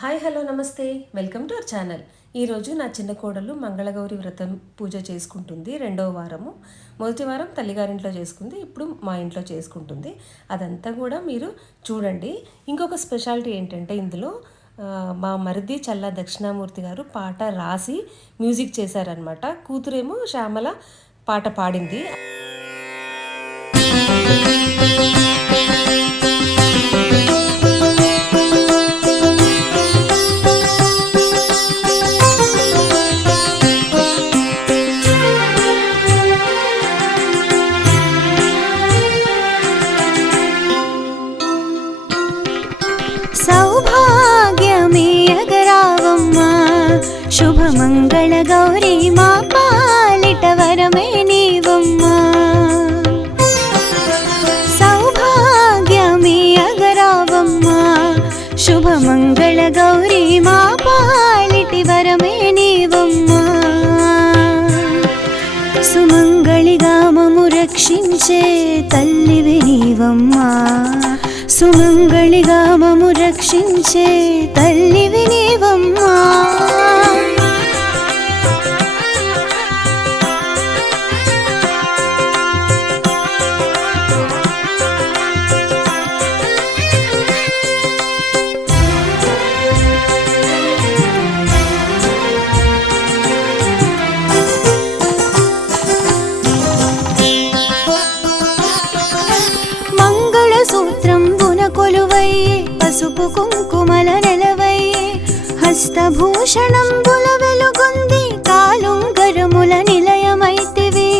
Hi hello నమస్తే, welcome to our channel. ఈరోజు నా చిన్న కోడలు మంగళగౌరి వ్రతం పూజ చేసుకుంటుంది. రెండవ వారము. మొదటి వారం తల్లిగారింట్లో చేసుకుంది, ఇప్పుడు మా ఇంట్లో చేసుకుంటుంది. అదంతా కూడా మీరు చూడండి. ఇంకొక స్పెషాలిటీ ఏంటంటే ఇందులో మా మరిది చల్లా దక్షిణామూర్తి గారు పాట రాసి మ్యూజిక్ చేశారనమాట. కూతురేమో శ్యామల పాట పాడింది. శుభమంగళ గౌరీ మా పాలిట వరమే నీవమ్మా. సౌభాగ్యమే అగరావమ్మా. శుభమంగళ గౌరీ మా పాలిటి వరమే నీవమ్మా. సుమంగళిగా మము రక్షించే తల్లివి నీవమ్మా. సుమంగళిగా మము రక్షించే తల్లివి నీవమ్మా. పసుపు కుంకుమల నెలవయ్యే హస్తభూషణంబుల వెలుగొంది కాలుంగరముల నిలయమైతివి.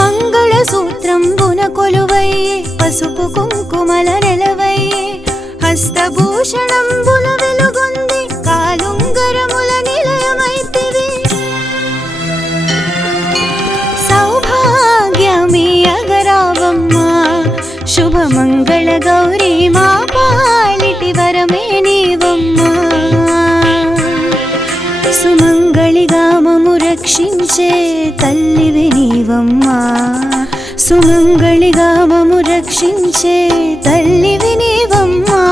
మంగళసూత్రంబున కొలువయ్యే పసుపు కుంకుమల నెలవయ్యే హస్తభూషణంబుల వెలుగొంది కాలుంగరముల నిలయమైతివి. సౌభాగ్యమే అగరావమ్మా. శుభమంగళ గౌరీ మా పాలిటి వరమే నీవమ్మా. సుమంగళిగా మము రక్షించే తల్లివి నీవమ్మా. సుమంగళిగా మము రక్షించే తల్లివి నీవమ్మా.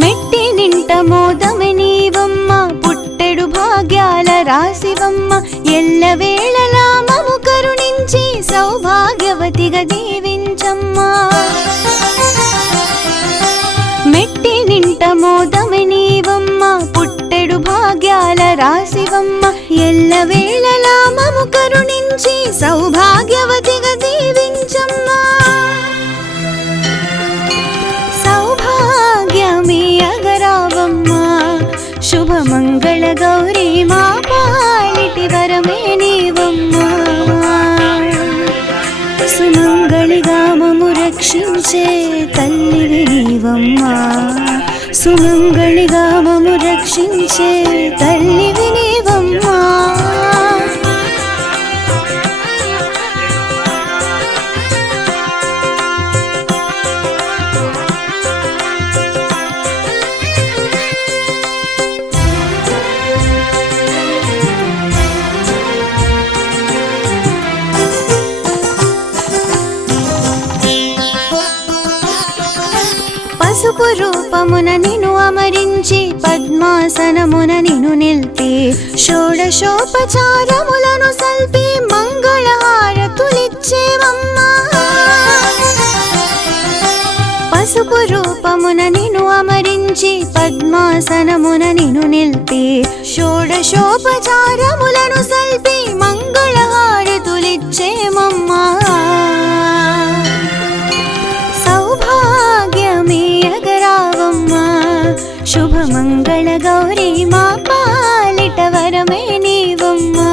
మెట్టి నింట మోదమె నీవమ్మ. పుట్టెడు భాగ్యాల రాశివమ్మ. ఎల్లవేళలా మము కరుణించి సౌభాగ్యవతిగా దీవించమ్మా. మెట్టి నింట మోదమె నీవమ్మ. పుట్టెడు భాగ్యాల రాశివమ్మ. ఎల్లవేళలా మము కరుణించి సౌభాగ్యవతిగా దీవించమ్మా. సౌభాగ్యమే అగరావమ్మా. శుభమంగళ గౌరీ మా పాలిటి వరమే నీవమ్మా. సుమంగళిగా మము రక్షించే తల్లివి నీవమ్మా. సుమంగళిగా మము రక్షించే తల్లివి నీవమ్మా. పసుపు రూపమున నిను అమరించి పద్మాసనమున నిను నిల్పి షోడశోపచారములను సల్పి మంగళహారతులిచ్చేవమ్మా. పసుపు రూపమున నిను అమరించి పద్మాసనమున నిను నిల్పి షోడశోపచారములను సల్పి మంగళహారతులిచ్చేమమ్మా. సౌభాగ్యమే అగరావమ్మా. శుభమంగళ గౌరీ మా పాలిట వరమే నీవమ్మా.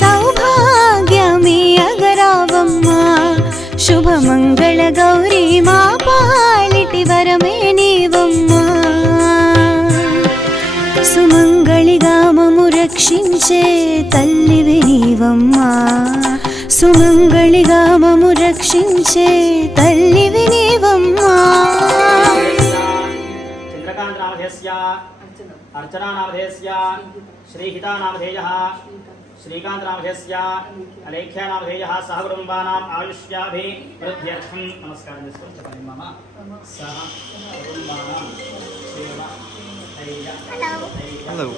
సౌభాగ్యమే అగరావమ్మా. శుభమంగళ గౌరీ మా పాలిటి వరమే నీవమ్మా. సుమంగళిగా మము రక్షించే తల్లివి నీవమ్మా సుమంగళిగా మము రక్షించే తల్లివి నీవమ్మా చంద్రకాంత్ నామధేయస్య अर्चना नामधेयस्य श्रीहिता नामधेयः श्रीकांत नामधेयस्य अलेख्या नामधेयः सह कुटुम्बानाम् आयुष्याभिवृद्ध्यर्थं नमस्कारं చేసుకోండి మమ సహ కుటుంబానాం సేవ ధైర్య హలో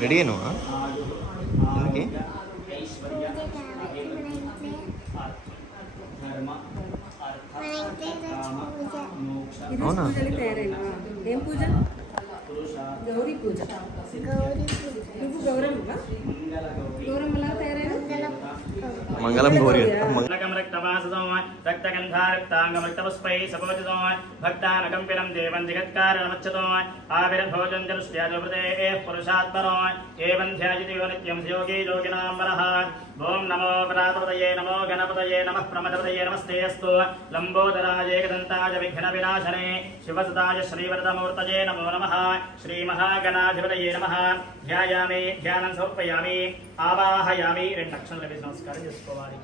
రెడీ అయినా అందుకే ఐశ్వర్య ధర్మ అర్థ కామ మోక్ష అవునా ఏం పూజ? గౌరీ పూజ. నువ్వు గౌరమ్మ గౌరమ్మలా తయారైన మంగళం గౌరీ रक्तगन्धारक्ताङ्गमृतपुष्पैः सपोजितो भक्तानकम्पिनं देवं जगत्कारणमच्युतो आविर्भोजं जलुष्याजुपतेः पुरुषात्परो एवं ध्यायति यो नित्यं योगी योगिनां वरः ॐ नमो परात्पतये नमो गणपतये नमः प्रमदपतये नमस्ते अस्तु लम्बोदराय एकदन्ताय विघ्नविनाशने शिवसुताय श्रीवरदमूर्तये नमो नमः श्रीमहागणाधिपतये नमः ध्यायामि ध्यानं समर्पयामि आवाहयामि రెండక్షరాలు నమస్కారం చేసుకోవాలి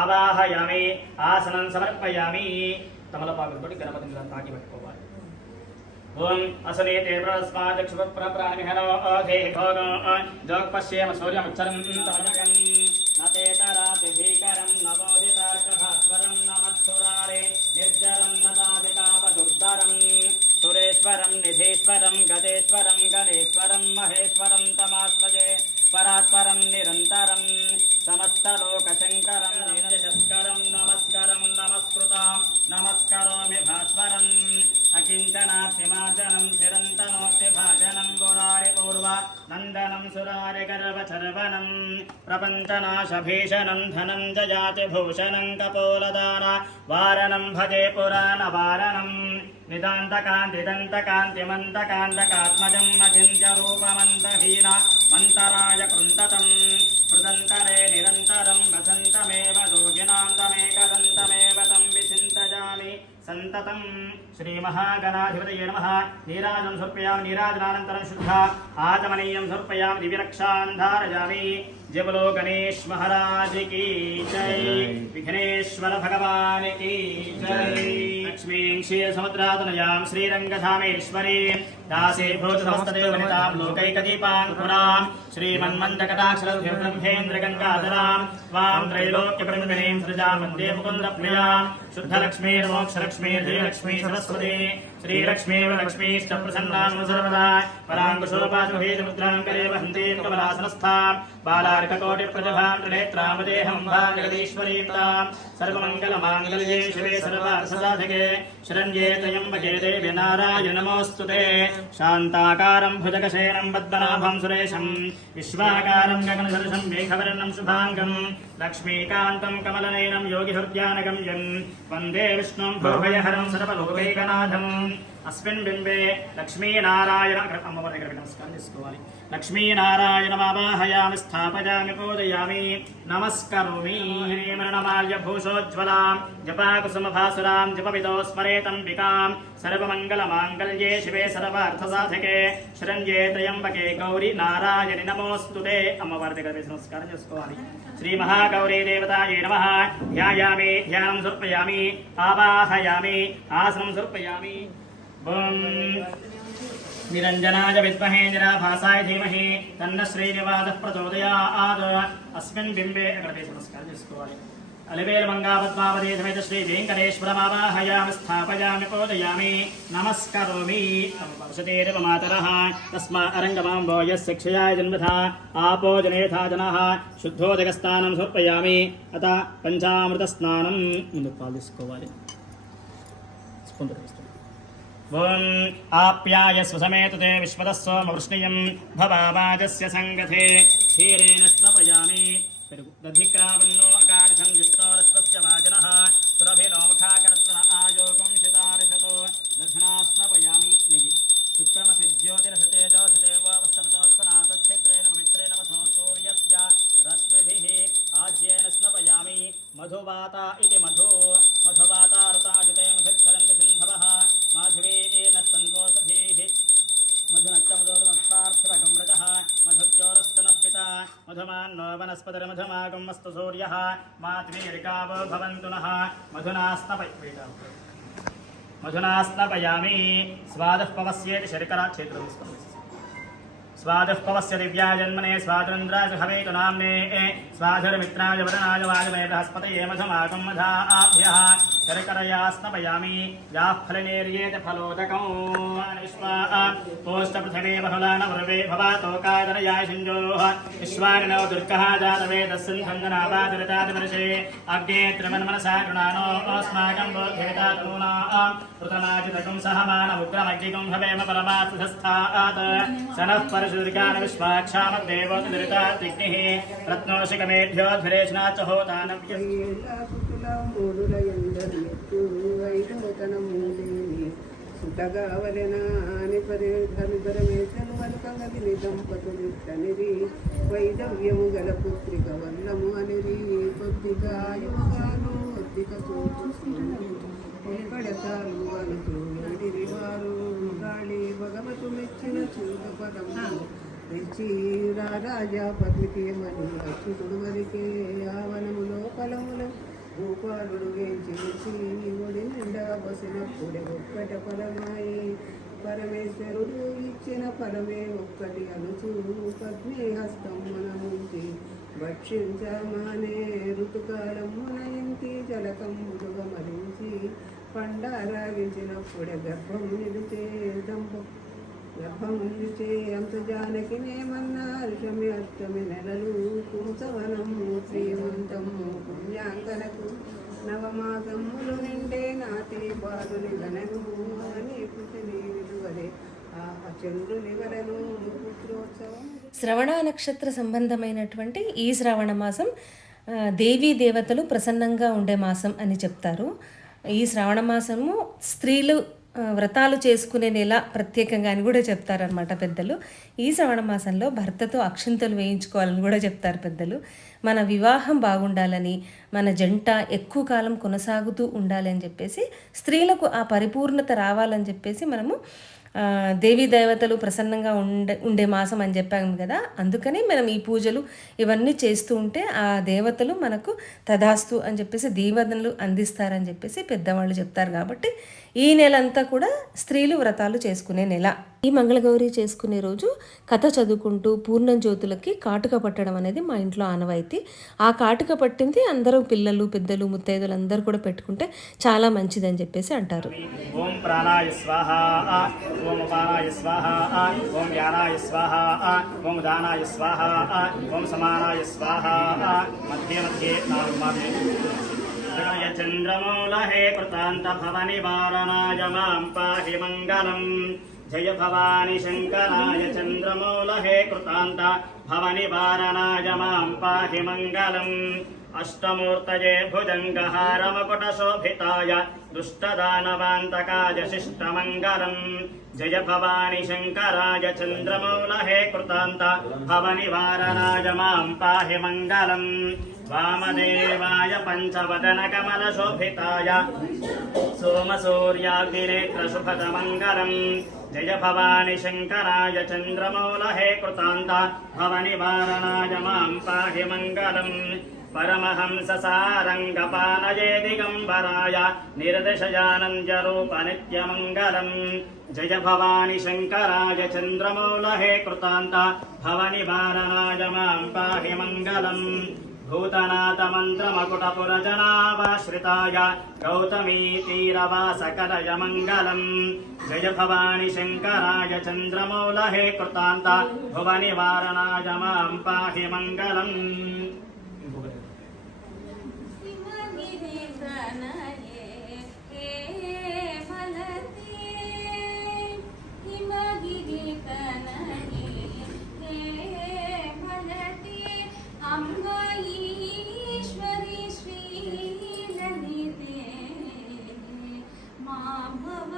ఆవాహయామి ఆసనం సమర్పయామి తమలపాకులతోటి గణపతిని తాకి పెట్టుకోవాలి ఓం అసనేతే ప్రస్మాదక్షుప్రాణిహనో అధే భోగో జోగపశ్యేమ సూర్యముచ్చరం తమగం నతేతరాతి భీకరం నవోదితార్కభాస్వరం నమత్సురారే నిర్జరం నతాదితాపదుర్ధరం సురేశ్వరం నిధీశ్వరం గజేశ్వరం గణేశ్వరం మహేశ్వరం తమాస్మజే పరాత్పరం నిరంతరం సమస్తలోకశంకరం నిరజస్కరం నమస్కరం నమస్కృతాం నమస్కరోమి భాస్వరం అకించనాక్షిమార్జనం చిరంతనోక్తి భాజనం గురారి పూర్వ నందనం సురారి గర్వచర్వనం ప్రపంచనాశభీషణం ధనం జయాతి భూషణం కపోలదాన వారణం భజే పురాణ వారణం నిదాంతకాంతిదంతకాంతిమంతకాంతకాత్మజం అచింత్య రూపమంతహీన మంతరాయ కృంతతం హృదంతరే నిరంతరం వసంతమేవ దోగినాంతమేకదంతమేవ తం విచింతయామి సంతతం శ్రీమహాగణాధిపతయే నమః నీరాజనం సమర్పయామి నీరాజనానంతరం శుద్ధ ఆచమనీయం సమర్పయామి దివ్యరక్షాన్ ధారయామి जय बोलो गणेश महाराज की जय विघ्नेश्वर भगवान की जय लक्ष्मी क्षीर समुद्रातनयां श्रीरंगधामेश्वरी दासे भूत समस्तदेवनितां लोकैकदीपाङ्कुरां श्रीमन्मन्दकटाक्षरब्रह्मेन्द्र गङ्गाधरां त्वां त्रैलोक्यप्रतिदिनीं सृजां वन्दे मुकुन्दप्रियां शुद्धलक्ष्मीर्मोक्षलक्ष्मी जयलक्ष्मी सरस्वती श्रीलक्ष्मीर्लक्ष्मीश्च प्रसन्नां सर्वदा पराङ्कुशोपाशुभेदमुद्रां करे वहन्तीं कमलासनस्थां बालार्ककोटिप्रतिभां त्रिनेत्रामदेहं भागवतीश्वरीं तां सर्वमङ्गलमाङ्गल्ये शिवे सर्वार्थसाधके शरण्ये त्र्यम्बके देवी नारायण नमोऽस्तुते शान्ताकारं भुजगशयनं पद्मनाभं सुरेशं विश्वाकारं गगनसदृशं मेघवर्णं शुभाङ्गं लक्ष्मीकान्तं कमलनयनं योगिहृद्यानगम्यं वन्दे विष्णुं भवभयहरं सर्वलोकैकनाथम् अस्मिन् बिम्बे लक्ष्मीनारायण अम्मवारि नमस्कारं చేసుకోవాలి लक्ष्मीनारायणमावाहयामि स्थापयामि पूजयामि नमस्करोमि मरणमाल्य भूषोज्ज्वलां जपाकुसुमभासुरां जपविदो स्मरेतम्बिकां सर्वमङ्गलमाङ्गल्ये शिवे सर्वार्थसाधके शरण्ये त्र्यम्बके गौरी नारायणि नमोऽस्तुते अम्मवारि नमस्कारं చేసుకోవాలి श्री महागौरी देवतायै नमः ध्यायामि ध्यानं समर्पयामि आवाहयामि आसनं समर्पयामि निरञ्जनाय विद्महे निराभासाय धीमहि तन्न श्रीनिवासः प्रचोदयात् अस्मिन् बिम्बे नमस्कारं చేసుకోవాలి अलवेल मंगापद्मावती समेत श्री वेंकटेश्वरमावाहयामि स्थापयामि पूजयामि नमस्करोमि वसतेरव मातरः तस्मा अरङ्गमाम्बो यस्य क्षयाय जन्मथा आपो जनेथा जनाः शुद्धोदकस्नानं समर्पयामि अत पंचामृतस्नानं ముందు పాలు తీసుకోవాలి ॐ आप्यायस्व समेतते विश्वतस्सोमवृष्णियं भवावाजस्य सङ्गथे क्षीरेण स्नपयामि दधिक्रावन्नो अकार्षं विष्णोरस्वस्य वाचनः सुरभिनो मुखाकरत्र आयोगं शितार्षतो दधना स्नपयामि निजि शुक्रमसिज्योतिरसतेजो सदेवोऽवस्तपतोत्तनाथक्षेत्रेण पवित्रेण वसो सूर्यस्य रश्मिभिः आज्येन स्नपयामि मधुवाता इति मधुवातारुताजिते मधुक्षरन्ति सिन्धवः माधवेन सन्तोषधीः मधुनक्तमदोदमत्पार्थिवगमृतः मधुज्योरः मधुमान्नो वनस्पतिर्मधुमागमस्तु सूर्यः मात्वीरिकावो भवन्तु नः मधुना स्नपयामि स्वादः पवस्येति शर्करा क्षेत्रं स्वादः पवस्य दिव्या जन्मने स्वातन्त्राय हवेतु नाम्ने स्वाधुर्मित्राय वदनाय वाजवे बृहस्पतये मधुमागं मधाभ्यः शर्करया स्नपयामि याः फलनेर्येत फलोदकं पोष्टपृथिवे बहुलानवर्वे भवातोकादरयाय सिञ्जोः विश्वानिनो दुर्गः जातवेदस्सिन्धन्दनावादुरितादिवर्षे अग्ने त्रिमन्मनसा गृणानो अस्माकं बोध्येतातूना ऋतनाजितकं सहमानमुग्रमग्निकं भवेम परमार्थस्थात् सनः परशुर्गान् विश्वाक्षामद्देवोदरितादिग्निः रत्नोषिकमेभ्यो ध्वरेशनाच होतानव्यः సుతగావలనాని పరిధరిపరమేశను వలకంగదిని దంపతులిట్టనిరి వైదవ్యము గల పుత్రిక వల్లము అనిరి కొద్దిగాయుగాను కొద్దిక చూచుకడతారు అనుచు ఎడిరి వారు గాళి భగవతు మెచ్చిన చూత పదము తెచ్చి రాజా పద్మికేమని అచ్యుతుడు వరికే ఆవనములో ఫలముల భూపాలుడు వేంచి ఒడి నిండా బసినప్పుడే ఒక్కట పరమాయి పరమేశ్వరుడు ఇచ్చిన పరమే ఒక్కటి అనుచు పద్మే హస్తం మనముంచి భక్షించమానే ఋతుకాలం మనయింటి జలకం మరించి పండారాగించినప్పుడే గర్భం నిలిచే గర్భం నిలిచే అంత జానకినేమన్నా ఋషమి అష్టమి నెలలు కుంసవనము శ్రీమంతము పుణ్యాంకనకు నవమాసములు నిండే నాటి బాలుని గనను అని పుట్టిని విలువలే ఆ చంద్రుని వరను పుత్రోత్సవం. శ్రవణ నక్షత్ర సంబంధమైనటువంటి ఈ శ్రావణ మాసం దేవీ దేవతలు ప్రసన్నంగా ఉండే మాసం అని చెప్తారు. ఈ శ్రావణ మాసము స్త్రీలు వ్రతాలు చేసుకునే నెల ప్రత్యేకంగా అని కూడా చెప్తారనమాట పెద్దలు. ఈ శ్రవణ మాసంలో భర్తతో అక్షింతలు వేయించుకోవాలని కూడా చెప్తారు పెద్దలు. మన వివాహం బాగుండాలని, మన జంట ఎక్కువ కాలం కొనసాగుతూ ఉండాలి అని చెప్పేసి, స్త్రీలకు ఆ పరిపూర్ణత రావాలని చెప్పేసి మనము దేవీ దేవతలు ప్రసన్నంగా ఉండే మాసం అని చెప్పాము కదా. అందుకని మనం ఈ పూజలు ఇవన్నీ చేస్తూ ఉంటే ఆ దేవతలు మనకు తదాస్తు అని చెప్పేసి దీవెనలు అందిస్తారని చెప్పేసి పెద్దవాళ్ళు చెప్తారు. కాబట్టి ఈ నెలంతా కూడా స్త్రీలు వ్రతాలు చేసుకునే నెల. ఈ మంగళగౌరి చేసుకునే రోజు కథ చదువుకుంటూ పూర్ణం జ్యోతులకి కాటుక పట్టడం అనేది మా ఇంట్లో ఆనవాయితీ. ఆ కాటుక పట్టింది అందరూ పిల్లలు, పెద్దలు, ముత్తైదులు అందరూ కూడా పెట్టుకుంటే చాలా మంచిదని చెప్పేసి అంటారు. ఓం ప్రాణాయ స్వాహ, ఓం అపానాయ స్వాహ, ఓం జ్ఞానాయ స్వాహ, ఓం దానాయ స్వాహ, ఓం సమానాయ స్వాహ. మధ్య మధ్యే చంద్రమౌళహే కృతాంత భవని వారణాయ మాం పాహి మంగళం. జయ భవాని శంకరాయ చంద్రమౌళహే కృతాంత భవని వారణాయ మాం పాహి మంగళం. అష్టమూర్తయే భుజంగహారమకుటశోభితాయ దుష్టదానవాంతకాయ శిష్టమంగళం. జయ భవాని శంకరాయ చంద్రమౌళహే కృతాంత భవని వారణాయ మాం పాహి మంగళం. వామదేవాయ పంచవదన కమల శోభితాయ సోమసూర్యాగ్నినేత్ర శుభదమంగళం. జయ భవాని శంకరాయ చంద్రమౌళహే కృతాంత భవని వారణాయ మాం పాహి మంగళం. పరమహంస సారంగపానయే దిగంబరాయ నిర్దశయానంద రూప నిత్యమంగళం. జయ భవాని శంకరాయ చంద్రమౌళహే కృతాంత భవని వారణాయ మాం పాహి మంగళం. భూతనాథ మంత్రమకుటపురజనావాశ్రితాయ గౌతమీ తీరవాసకలయ మంగళం. జయ భవాని శంకరాయ చంద్రమౌళహే కృతాంత భువని వారణాయ మాం పాహి మంగళం. ఈశ్వరి శ్రీ లలితే మా భవ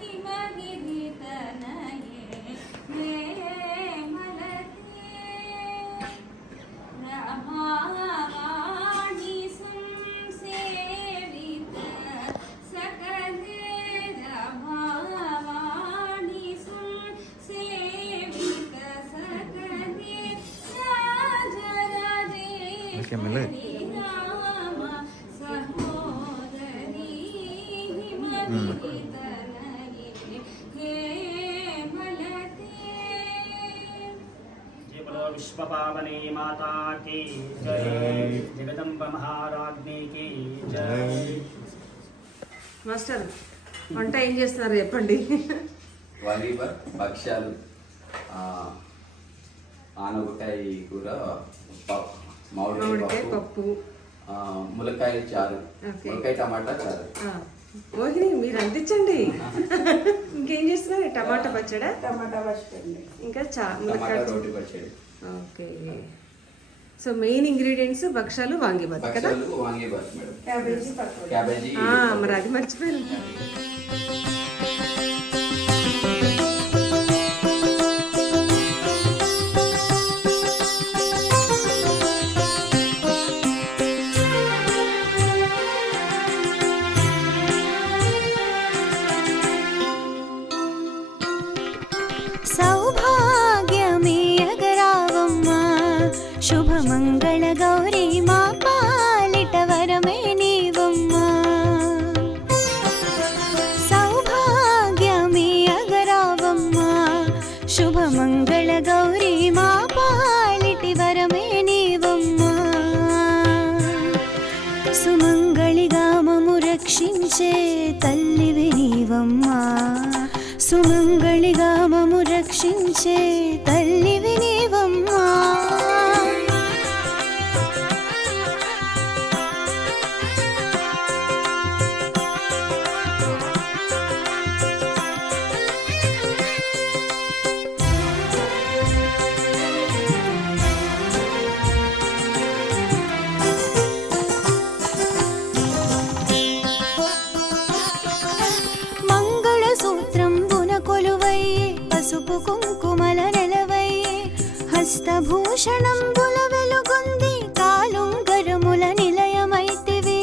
హిమగిరి తనయే హే మలతే రమావాణి సంసేవితే क्या मिले? विश्व पावनी माता की जय, जगदम्ब महाराज्ञी की जय. మాస్టర్ వంట ఏం చేస్తున్నారు చెప్పండి. వాలీబాల్ భక్ష్యాలు, ఆనపకాయ కూర, మామిడికాయ పప్పు, ములక్కాయ చారు, ములక్కాయ టమాటా చారు. మోహిని మీరు అందించండి. ఇంకేం చేస్తున్నారు? టమాటా పచ్చడా? టమాటా పచ్చడి ఇంకా టమాటా రోటి పచ్చడి. ఓకే. సో మెయిన్ ఇంగ్రీడియంట్స్ భక్షాలు, వాంగిబాత్ కదా? భక్ష్యాలు, vangi bath madam, cabbage pakodi. Cabbage. మరి అది మర్చిపోయాను. సౌభాగ్యమే అగరావమ్మా, శుభమంగళ గౌరీ మా పాలిట వరమే నీవమ్మా. సౌభాగ్యమే అగరావమ్మా, శుభమంగళ గౌరీ మా పాలిటి వరమే నీవమ్మా. సుమంగళిగా మము రక్షించే తల్లివి నీవమ్మా, సుమంగళిగా మము రక్షించే తల్లివి నీవమ్మా. మంగళసూత్రంబున కొలువయ్యే పసుపు కుంకుమల నెలవయ్యే, హస్తభూషణంబుల వెలుగొంది కాలుంగరముల నిలయమైతివి.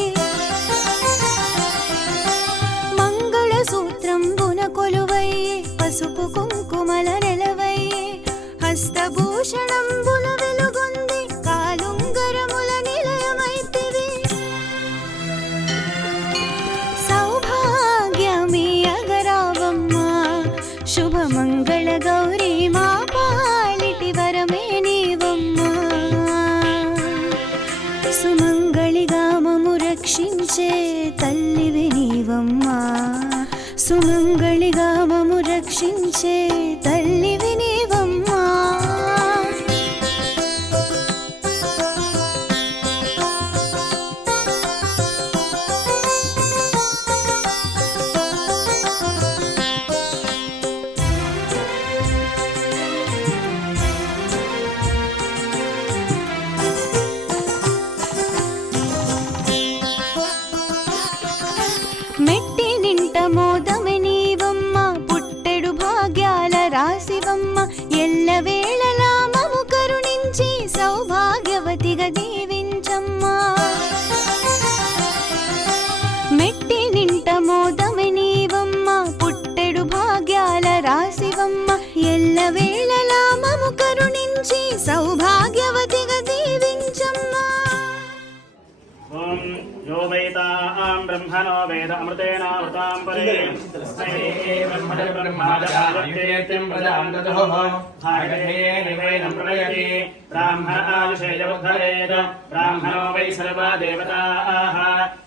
మంగళసూత్రంబున కొలువయ్యే పసుపు కుంకుమల నెలవయ్యే, హస్తభూషణంబుల వెలుగొంది కాలుంగరముల నిలయమైతివి. సౌభాగ్యమే అగరావమ్మా, శుభమంగళ గౌరీ మా పాలిటి వరమే నీవమ్మా. సుమంగళిగా మము రక్షించే తల్లివి నీవమ్మా, సుమంగళిగా మము రక్షించే తల్లివి నీవమ్మా. మెట్టి నింట మోదమె నీవమ్మ, పుట్టెడు భాగ్యాల రాశివమ్మ. ఎల్లవేళలా మము కరుణించి సౌభాగ్యవతిగా దీవించమ్మా. మెట్టి నింట మోదమె నీవమ్మ, పుట్టెడు భాగ్యాల రాశివమ్మ. ఎల్లవేళలా మము కరుణించి సౌభాగ్యవతిగా దీవించమ్మా. ఓం यो वेदां ब्रह्मणो वेद अमृतेनावृतां परे ब्रह्मणब्रह्मादयत्यं प्रजां ददुः भागधेनैवैनं प्रलयति ब्राह्मणायुषेयमुद्धरेत् ब्राह्मणो वै सर्वा देवताः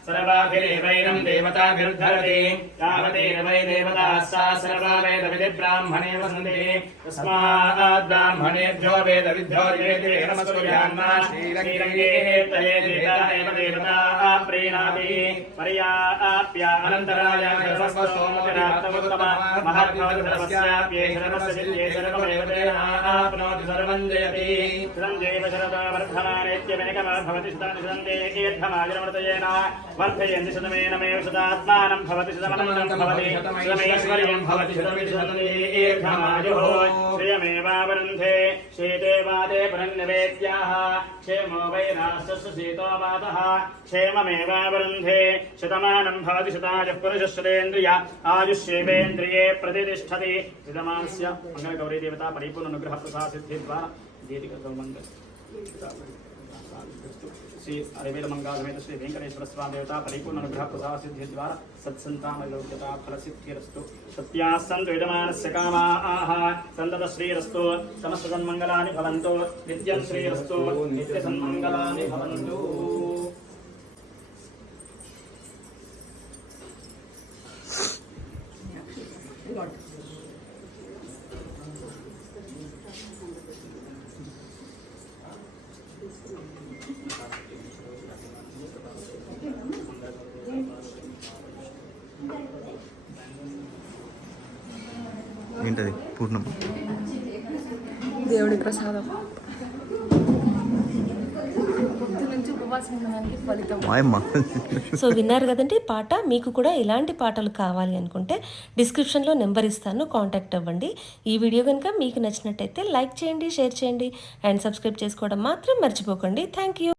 सर्वाभिरेवैनं देवताभिरुद्धरति यावदेव वै देवताः सा सर्वा वेदविधिब्राह्मणे वसन्ति तस्मात् ब्राह्मणेभ्यो वेदविद्यो देवे नमस्कुर्यान्ना श्रीरङ्गे तये देवताः देवताः प्रीणाति पर्याप्य अनन्तराय सर्वसोमविरात्तमुत्तम महद्भवतस्याप्ये सर्वस्य सिद्ध्ये सर्वमेव तेनाप्नोति सर्वं जयति चिरञ्जीव शरदा वर्धमानेत्यविनिगमः भवति शतानि ईर्धमाजनमृतयेन वर्धयन्ति शतमेनमेव शतात्मानं भवति शतमनन्दं भवति शतमेश्वर्यं भवति शतमीर्धमायुः श्रियमेवावरुन्धे शीते वाते पुरन्निवेद्याः क्षेमो वै राष्ट्रस्य शीतो वातः क्षेममेवावरुन्धे शतमानं भवति शतायुः पुरुषश्रेन्द्रिय आयुष्येवेन्द्रिये प्रतिष्ठति शतमानस्य मंगलगौरी देवता परिपूर्ण अनुग्रह प्रसाद सिद्धिद्वारा देति मंगल శ్రీ అరవేల మంగాళమేత శ్రీ వెంకటేశ్వర స్వామి దేవత పరిపూర్ణ అనుగ్రహ ప్రసాద సిద్ధి ద్వారా సత్సంతాన యోగ్యత ఫలసిద్ధిరస్తు సత్యాసంతు యజమానస్య కామాః సంతత శ్రీరస్తు సమస్త సన్మంగళాని భవంతు నిత్యం శ్రీరస్తు నిత్య సన్మంగళాని భవంతు. ఏంటది పూర్ణం? దేవుడి ప్రసాదం. మాయమ్మ. సో విన్నారు కదండి పాట. మీకు కూడా ఇలాంటి పాటలు కావాలి అనుకుంటే డిస్క్రిప్షన్లో నెంబర్ ఇస్తాను, కాంటాక్ట్ అవ్వండి. ఈ వీడియో కనుక మీకు నచ్చినట్టయితే లైక్ చేయండి, షేర్ చేయండి అండ్ సబ్స్క్రైబ్ చేసుకోవడం మాత్రం మర్చిపోకండి. Thank you.